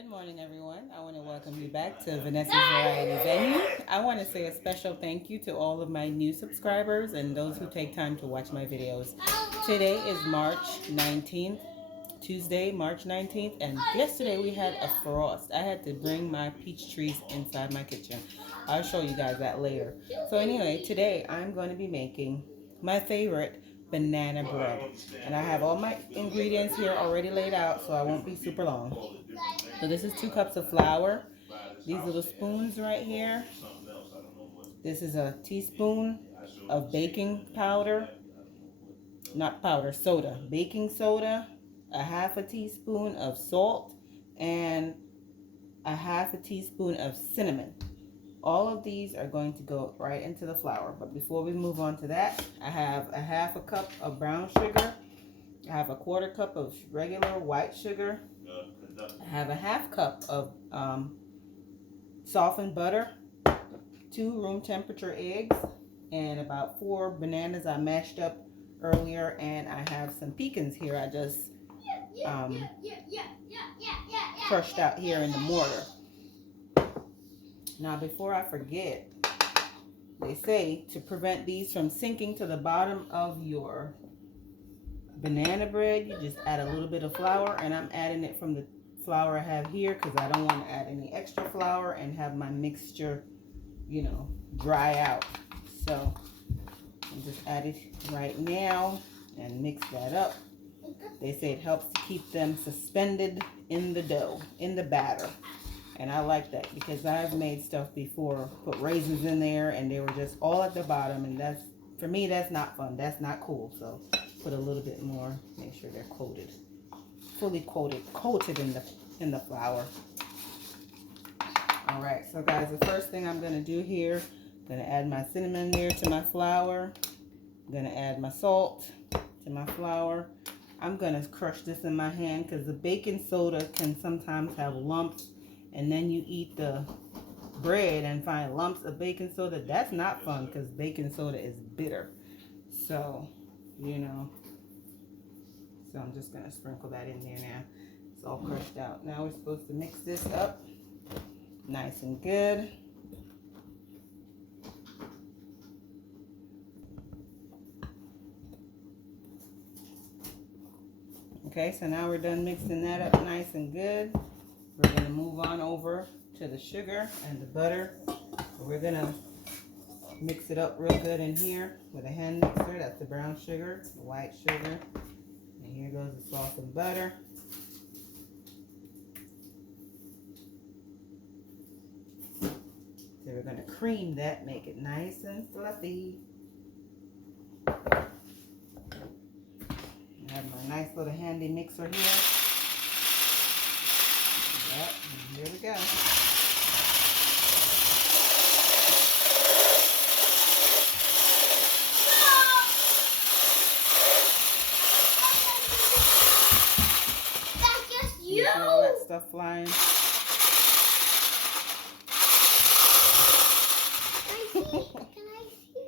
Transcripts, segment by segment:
Good morning, everyone. I want to welcome you back to Vanessa's Variety Venue. I want to say a special thank you to all of my new subscribers and those who take time to watch my videos. Today is March 19th, Tuesday, March 19th, and yesterday we had a frost. I had to bring my peach trees inside my kitchen. I'll show you guys that later. So anyway, today I'm going to be making my favorite banana bread. And I have all my ingredients here already laid out, so I won't be super long. So this is 2 cups of flour. These little spoons right here. This is a teaspoon of baking powder. Not powder, soda. Baking soda. A half a teaspoon of salt. And a half a teaspoon of cinnamon. All of these are going to go right into the flour. But before we move on to that, I have a half a cup of brown sugar. I have a 1/4 cup of regular white sugar. I have a half cup of softened butter, 2 room temperature eggs, and about 4 bananas I mashed up earlier, and I have some pecans here I just crushed out here in the mortar. Now before I forget, they say to prevent these from sinking to the bottom of your banana bread, you just add a little bit of flour, and I'm adding it from the flour I have here because I don't want to add any extra flour and have my mixture, you know, dry out. So I'm just add it right now and mix that up. They say it helps to keep them suspended in the dough, in the batter. And I like that because I've made stuff before, put raisins in there and they were just all at the bottom, and that's, for me, that's not fun. That's not cool. So put a little bit more, make sure they're coated, fully coated in the flour. All right, so guys, the first thing I'm gonna do here, I'm gonna add my cinnamon here to my flour. I'm gonna add my salt to my flour. I'm gonna crush this in my hand because the baking soda can sometimes have lumps, and then you eat the bread and find lumps of baking soda. That's not fun because baking soda is bitter. So, you know, so I'm just gonna sprinkle that in there now. It's all crushed out. Now we're supposed to mix this up nice and good. Okay, so now we're done mixing that up nice and good. We're gonna move on over to the sugar and the butter. We're gonna mix it up real good in here with a hand mixer. That's the brown sugar, the white sugar, and here goes the softened butter. So we're gonna cream that, make it nice and fluffy. I have my nice little handy mixer here. Yep, and here we go. That's just you. See all that stuff flying? Can I see?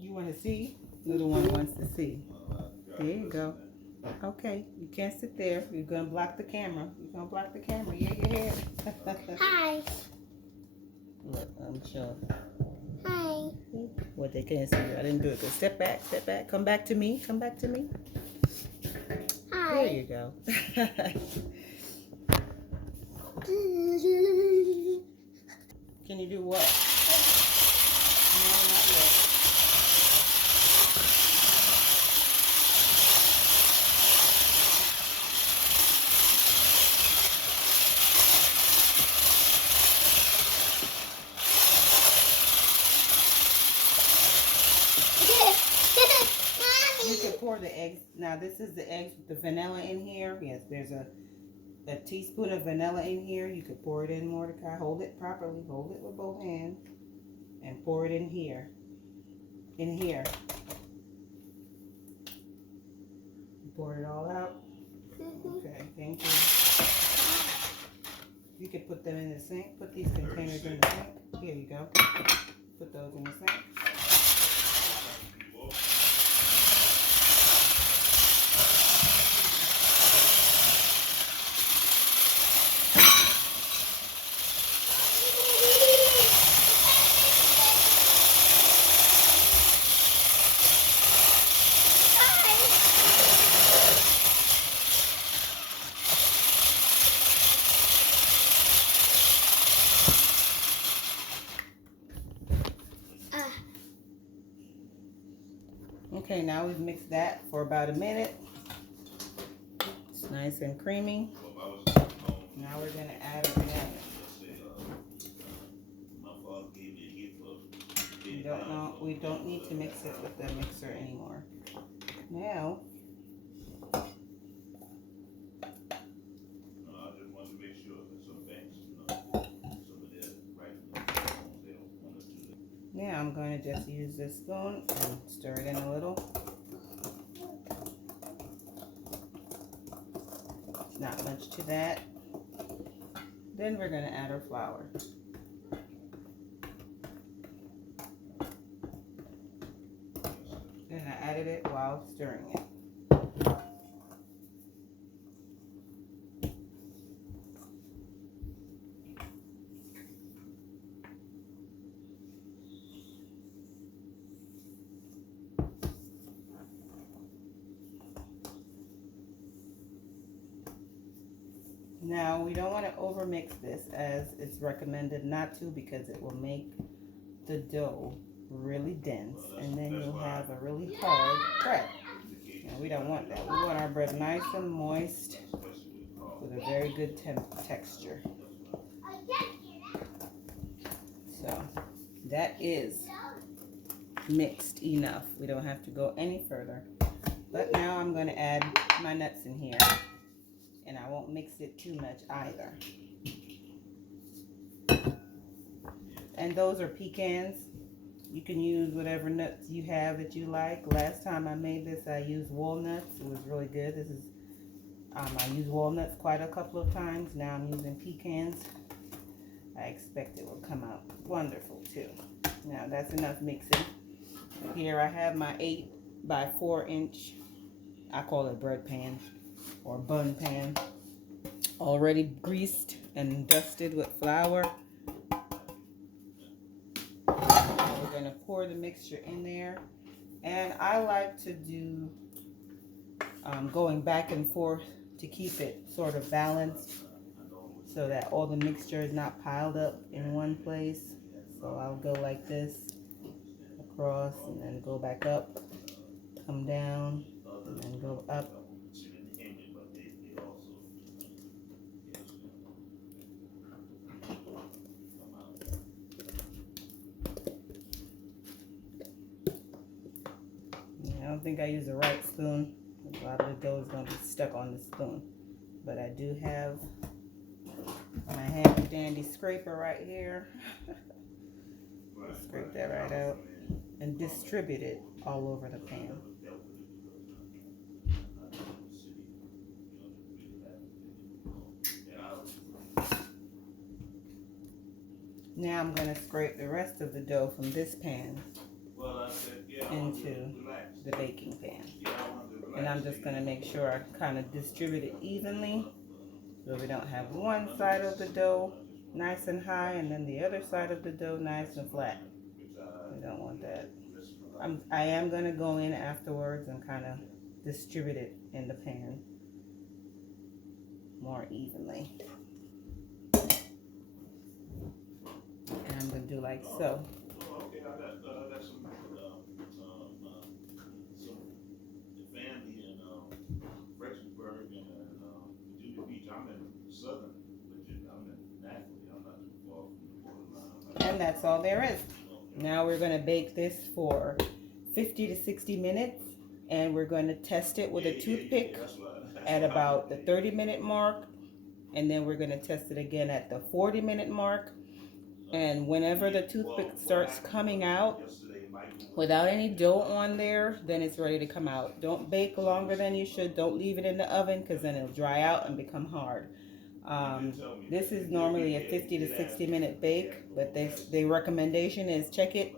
You want to see? Little one wants to see. There you go. Okay, you can't sit there. You're gonna block the camera. You're gonna block the camera. Yeah, your head. Hi. Look, I'm sure. Hi. What, they can't see you. I didn't do it. Good. Step back. Step back. Come back to me. Come back to me. Hi. There you go. Can you do what? No, not yet. You can pour the eggs. Now this is the eggs with the vanilla in here. Yes, there's a teaspoon of vanilla in here. You could pour it in, Mordecai. Hold it properly. Hold it with both hands. And pour it in here. In here. You pour it all out. Okay, thank you. You could put them in the sink. Put these containers in the sink. Here you go. Put those in the sink. Okay, now we've mixed that for about a minute. It's nice and creamy. Now we're gonna add our banana. We don't need to mix it with the mixer anymore. Now I'm going to just use this spoon and stir it in a little. It's not much to that. Then we're going to add our flour. And I added it while stirring it. Now we don't want to overmix this, as it's recommended not to, because it will make the dough really dense and then you'll have a really hard bread. And we don't want that. We want our bread nice and moist with a very good texture. So that is mixed enough. We don't have to go any further. But now I'm going to add my nuts in here. And I won't mix it too much either. And those are pecans. You can use whatever nuts you have that you like. Last time I made this, I used walnuts. It was really good. This is, I used walnuts quite a couple of times. Now I'm using pecans. I expect it will come out wonderful too. Now that's enough mixing. Here I have my 8 by 4 inch, I call it bread pan or bun pan, already greased and dusted with flour. We're going to pour the mixture in there, and I like to do going back and forth to keep it sort of balanced so that all the mixture is not piled up in one place. So I'll go like this across and then go back up, come down, and then go up. I don't think I use the right spoon. A lot of the dough is going to be stuck on the spoon. But I do have my handy dandy scraper right here. Scrape that right out and distribute it all over the pan. Now I'm going to scrape the rest of the dough from this pan into the baking pan. And I'm just going to make sure I kind of distribute it evenly so we don't have one side of the dough nice and high and then the other side of the dough nice and flat. We don't want that. I am going to go in afterwards and kind of distribute it in the pan more evenly. And I'm going to do like so. And that's all there is. Now we're going to bake this for 50 to 60 minutes, and we're going to test it with a toothpick at about the 30-minute mark, and then we're going to test it again at the 40-minute mark. And whenever the toothpick starts coming out without any dough on there, then it's ready to come out. Don't bake longer than you should. Don't leave it in the oven, because then it'll dry out and become hard. This is normally a 50 to 60 minute bake, but the recommendation is check it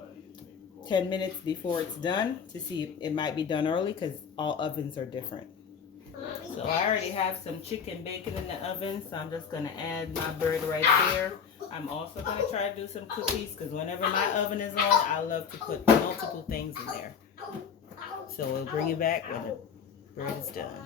10 minutes before it's done to see if it might be done early, because all ovens are different. So I already have some chicken bacon in the oven, so I'm just going to add my bread right there. I'm also going to try to do some cookies, because whenever my oven is on, I love to put multiple things in there. So we'll bring it back when the bread is done.